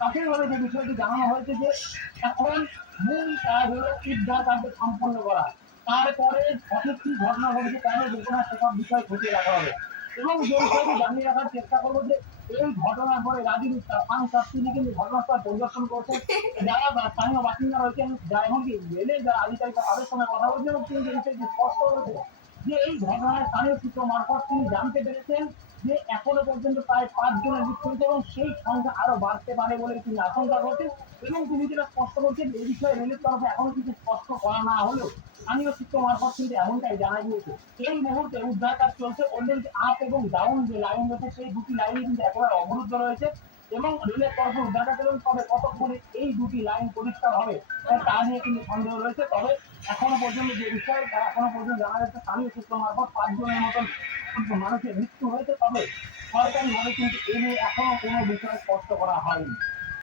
প্রাথমিকভাবে যে বিষয়টি জানানো হয়েছে যে এখন মূল কাজ হলো উদ্ধার কার্য সম্পন্ন করা। তারপরে সঠিক কি ঘটনা ঘটেছে কেন দুর্ঘটনা সেসব বিষয় খতিয়ে দেখা হবে। এবং যে বিষয়টি জানিয়ে রাখার চেষ্টা করবো যে এই ঘটনার পরে রাজীব সাংসদ তিনি কিন্তু ঘটনাস্থল পরিদর্শন করছেন। যারা স্থানীয় বাসিন্দা রয়েছেন যারা এমনকি রেলের যারা আধিকারিক তাদের সঙ্গে কথা বলছেন এবং তিনি যে বিষয়টি স্পষ্ট করেছেন যে এই ঘটনায় স্থানীয় সূত্র মারফত তিনি জানতে পেরেছেন যে এখনো পর্যন্ত প্রায় ৫ জনের মৃত্যু হয়েছে এবং সেই সংখ্যা আরো বাড়তে পারে বলে তিনি আশঙ্কা করছেন। এবং তিনি যেটা স্পষ্ট করছেন এই বিষয়ে রেলের তরফে এখনো কিছু স্পষ্ট করা না হলেও স্থানীয় সূত্র মারফত কিন্তু এমনটাই জানা গিয়েছে। এই মুহূর্তে উদ্ধার কাজ চলছে, অন্যদিকে আপ এবং ডাউন যে লাইন রয়েছে সেই দুটি লাইনই কিন্তু একেবারে অবরুদ্ধ রয়েছে এবং রেলের তরফে উদ্ধার কাজ চলছে। তবে কতক্ষণে এই দুটি লাইন পরিষ্কার হবে তা নিয়ে কিন্তু সন্দেহ রয়েছে। তবে এখনো পর্যন্ত যে বিষয় তা এখনো পর্যন্ত জানা যাচ্ছে স্থানীয় সূত্র মারফত ৫ জনের মতন মানুষের মৃত্যু হয়েছে। তবে সরকারিভাবে কিন্তু এ নিয়ে এখনো কোনো বিষয় স্পষ্ট করা হয়নি।